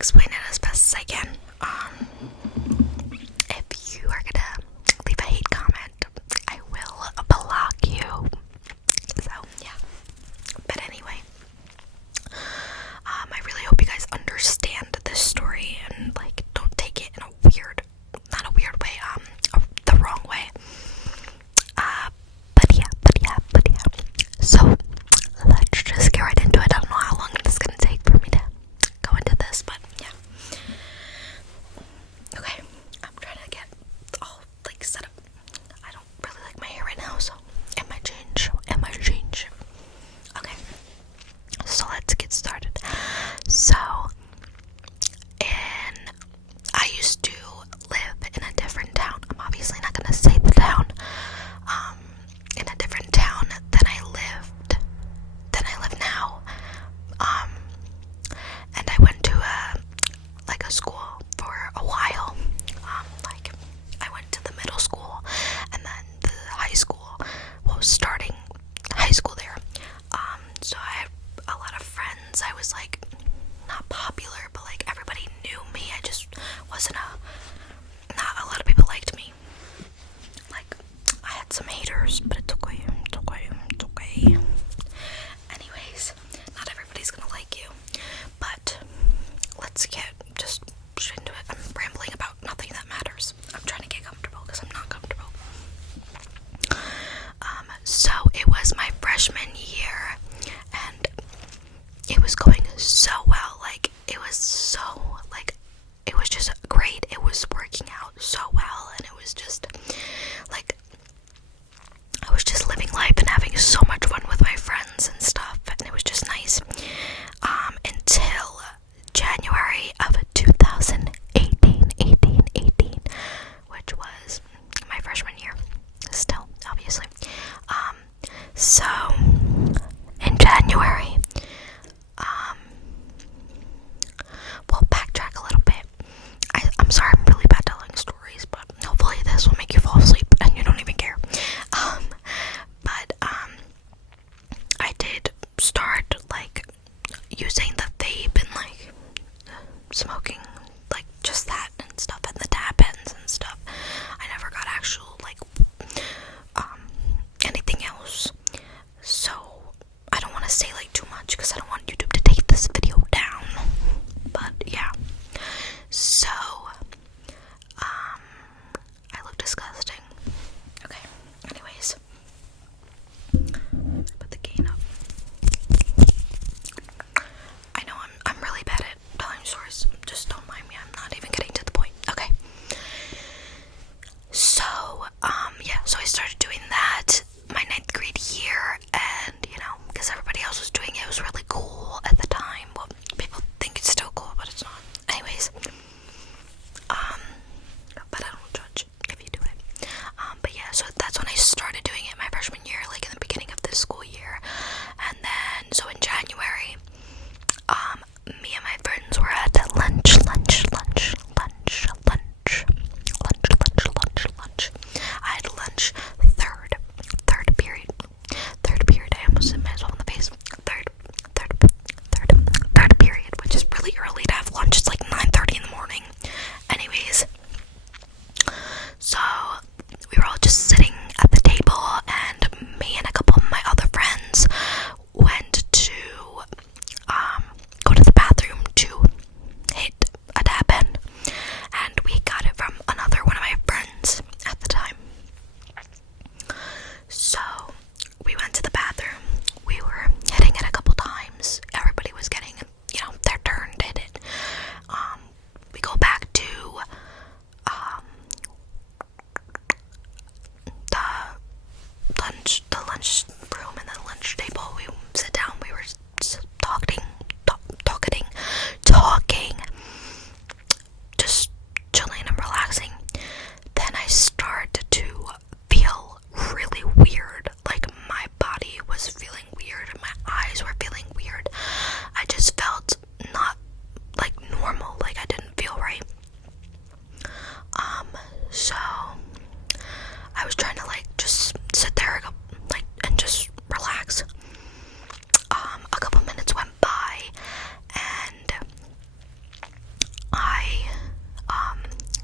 explain it as best as I can. If you are gonna leave a hate comment, I will block you. So yeah. But anyway, I really hope you guys understand this story and like don't take it in a weird, not a weird way, the wrong way. But yeah. So let's just get right into it. I don't know how long this is gonna take for me to go into this, but yeah. Okay, I'm trying to get all like set up. I don't really like my hair right now, so it might change. Okay, so let's get started. So, I used to live in a different town. I'm obviously not gonna say the town. In a different town than I live now. And I went to a school for a while. Like I went to the middle school and then the high school. Well, starting high school there. So I had a lot of friends. I was like not popular, but like everybody knew me. I just wasn't not a lot of people liked me. Like I had some haters, but it's okay. Anyways, not everybody's gonna like you. But let's get just straight into it. I'm rambling about nothing that matters. I'm trying to get comfortable because I'm not comfortable. So it was my freshman year, and it was going so well. Like it was just great. It was working out so well, and it was just like I was just living life and having so much fun with my friends and stuff, and it was just nice. Until January of 2018, which was my freshman year, still, obviously. So, in January, we'll backtrack a little bit. I'm sorry, I'm really bad telling stories, but hopefully this will make you fall asleep and you don't even care. But I did start like using the vape and like smoking like just that and stuff and the tap ends and stuff. I never got actual like anything else. So I don't want to say like too much because I don't want YouTube to take this video down. But yeah. So I look disgusting. Okay. Anyways. Put the gain up. I know I'm really bad at telling stories. Just don't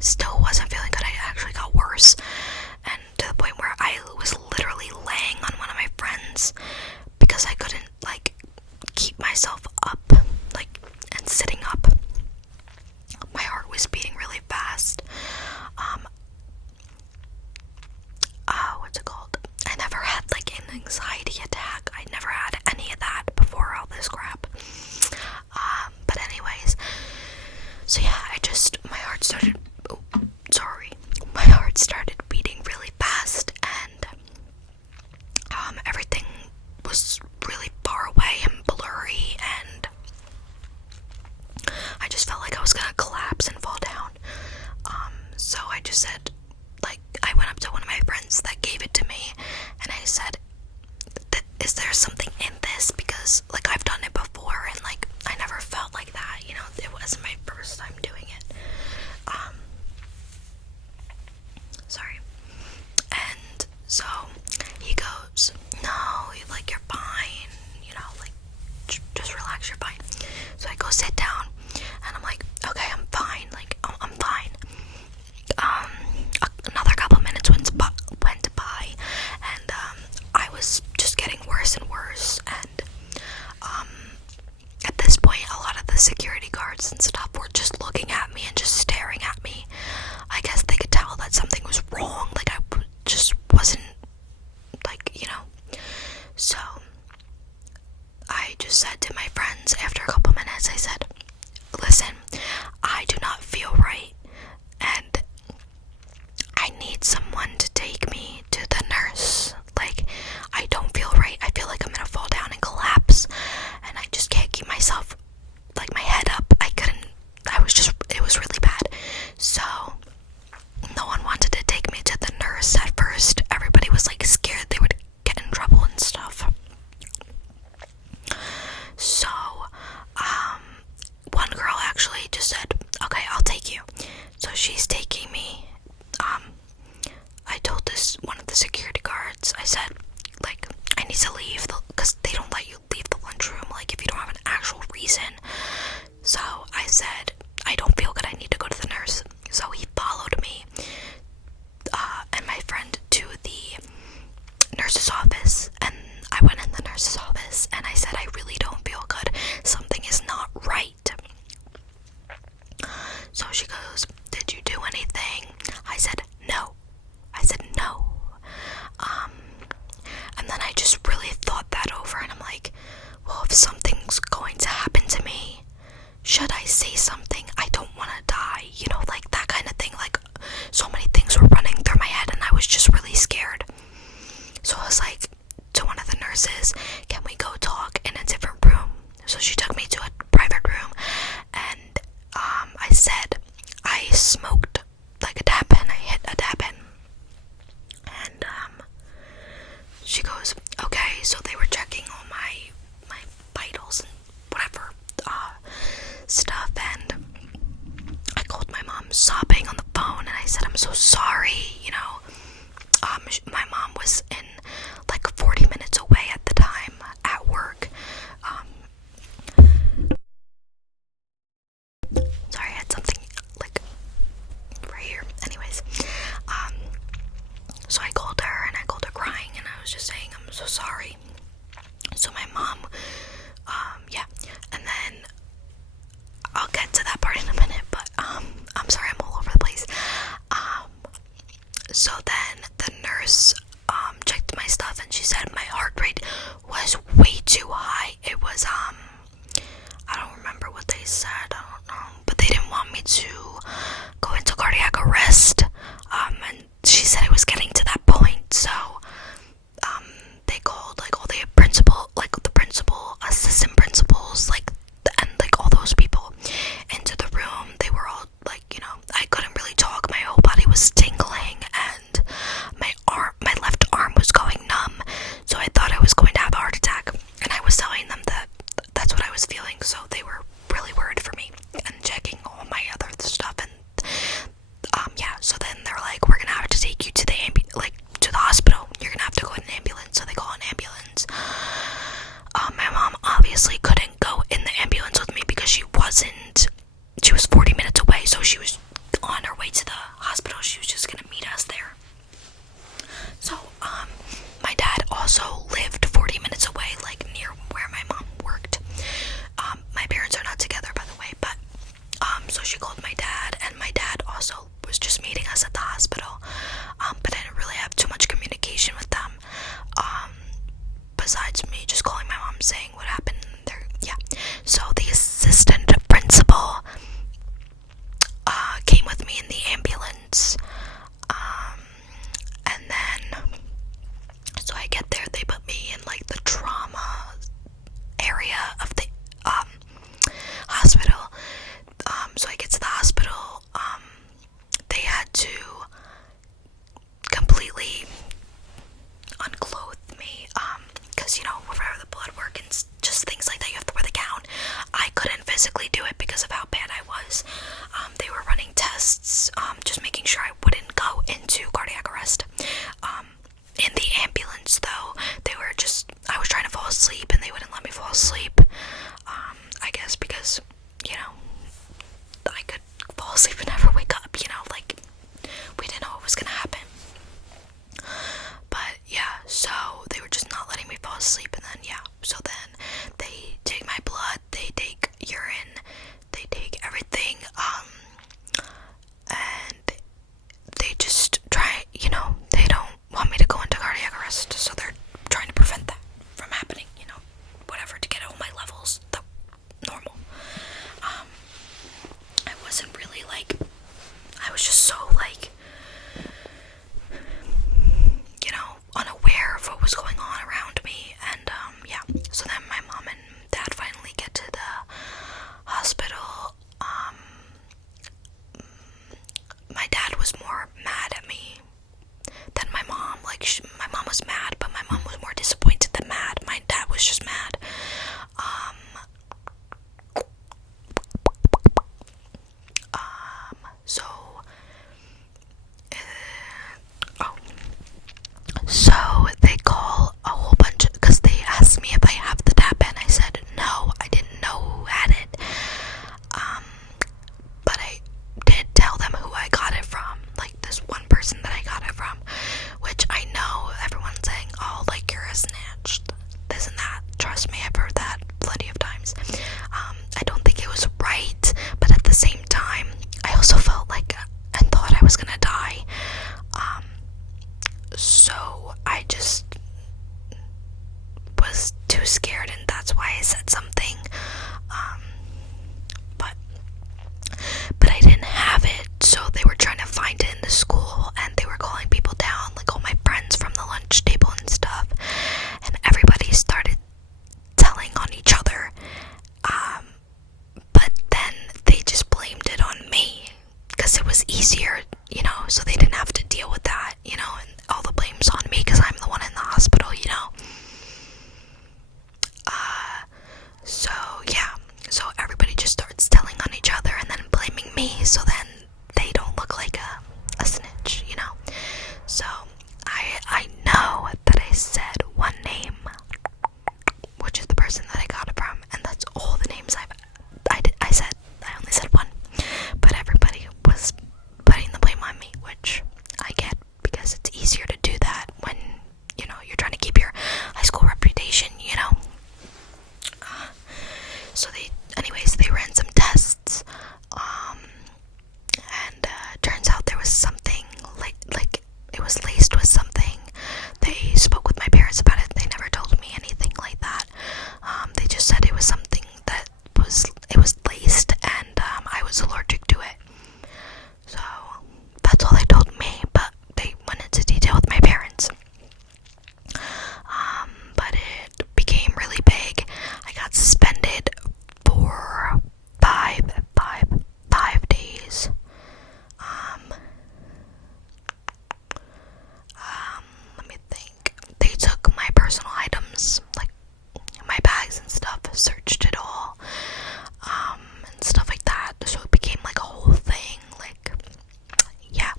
still wasn't feeling good. I actually got worse, and to the point where I was literally laying on one of my friends because I couldn't like keep myself up, like, and sitting up. My heart was beating really fast. What's it called? I never had like an anxiety attack. I never had any of that before all this crap. But anyways, so yeah, my heart started, my heart started beating really fast, and everything was really far away and blurry, and I just felt like I was gonna collapse and fall down. So I just said, like, I went up to one of my friends that gave it to me, and I said, is there something in this? Because, like, I've done it before, and, like, I never felt like that, you know, it wasn't my first time doing it. Sorry. And so he goes, no, like, you're fine, you know, like, just relax, you're fine. So I go sit down, and I'm like, okay, I'm fine, like, I'm fine. Another couple minutes went by, and I was just getting worse and worse, and at this point, a lot of the security guards and stuff were just looking at me and just staring at me. I guess they could tell that something was wrong, like, I just wasn't, like, you know. So I just said to my friends after a couple minutes, I said, listen, I do not feel right, and I need someone to take me to the nurse. Like, I don't feel right. I feel like I'm gonna fall down and collapse, and I just can't keep myself, like, my head up. It was really bad. So no one wanted to take me to the nurse at first. Everybody was, like, scared they would get in trouble and stuff. So one girl actually just said, okay, I'll take you. So she's taking me. I told one of the security guards, I said, like, I need to leave, because they don't let you leave the lunchroom, like, if you don't have an actual reason. So I said, I don't feel good, I need to go to the nurse. So he followed me, and my friend, to the nurse's office, and I went in the nurse's office, and I said, I really don't feel good, something is not right. So she goes, did you do anything? I said, no. And then I just really thought that over, and I'm like, well, if something's going to happen to me, should I say something? I don't want to die, you know, like, that kind of thing. Like, so many things were running through my head, and I was just really scared. So I was like to one of the nurses, can we go talk in a different room? So she took me to a private room, and I said I smoked, like, a dab pen. I hit a dab pen, and she goes, okay. So they were checking all my vitals and whatever stuff, and I called my mom sobbing on the phone, and I said, I'm so sorry, you know. My mom was in, like, 40 minutes away at the time at work. Sorry, I had something, like, right here. Anyways, so I called her, and I called her crying, and I was just saying, I'm so sorry. So my mom, yeah, and then I'll get to that part in a minute, but I'm sorry, I'm all over the place. she called my dad, and my dad also was just meeting us at the hospital. But I didn't really have too much communication with them. Besides me just calling my mom saying what happened there. Yeah. So the assistant principal came with me in the ambulance. And then so I get there, they put me in like the trauma area of the hospital. So I get to the hospital. They had to completely unclothe me, because wherever the blood work and just things like that, you have to wear the gown. I couldn't physically do it because of how bad I was. They were running tests, just making sure I wouldn't go into cardiac arrest. In the ambulance, though, I was trying to fall asleep and they wouldn't let me fall asleep. I guess because, I could fall asleep and never wake up, like, we didn't know what was gonna happen. But, yeah, so they were just not letting me fall asleep, and then, so then they take my blood, they take urine, they take everything, and they just try, they don't want me to go into cardiac arrest, so they're trying to prevent that from happening, whatever, to get all my levels normal. I wasn't really, I was just so, unaware of what was going on around me, and, so then my mom and dad finally get to the hospital. My dad was more mad at me than my mom. My mom was mad, but my mom was more disappointed than mad. My dad was just mad. So they call a whole bunch, because they asked me if I have the tap pen. I said no, I didn't know who had it. But I did tell them who I got it from, this one person that I got it from, which I know everyone's saying, oh, you're a snitch, this and that. Trust me, I've heard that plenty of times. I don't think it was right, but at the same time, I also felt and thought I was gonna die. So I just was too scared, and that's why I said something. But I didn't have it, so they were trying to find it in the school, and they were calling people down, all my friends from the lunch table and stuff, and everybody started telling on each other. But then they just blamed it on me, because it was easier, so they didn't have to deal with that, and all the blame's on me because I'm the one in the hospital, So, yeah, so everybody just starts telling on each other and then blaming me, so then they don't look like a snitch, So, I know that I said one name, which is the person that I got it from, and that's all the names I said. I only said one, but everybody was putting the blame on me, which I get, because it's easier to do that when, you're trying to keep your high school reputation, So they ran some tests, and turns out there was something, it was laced with something. They spoke with my parents about it. They never told me anything like that. They just said it was something that was laced, and I was allergic to it. So that's all they told me, but they went into detail with my parents. But it became really big. I got suspended for five days. Let me think. They took my personal items, my bags and stuff, searched it all, and stuff like that. So it became a whole thing. Yeah.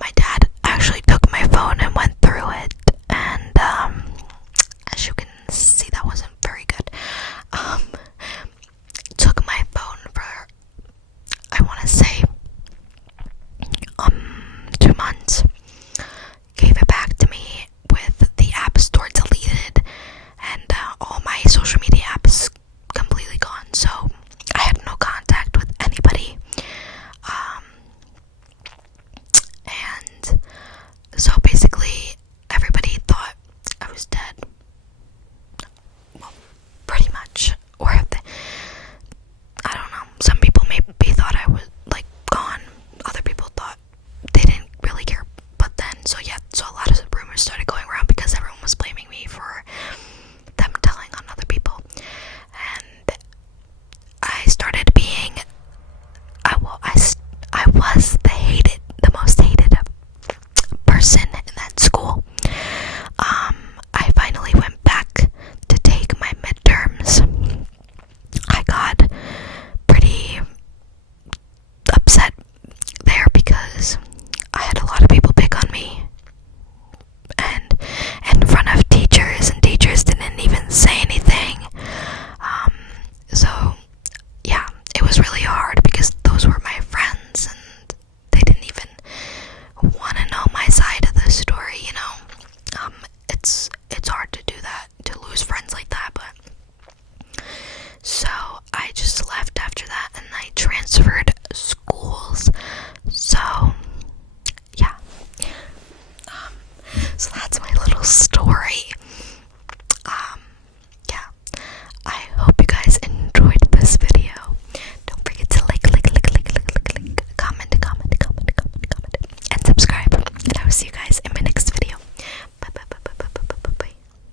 My dad actually took my phone and went through it, and as you can see, that wasn't very good. Took my phone for, I want to say, was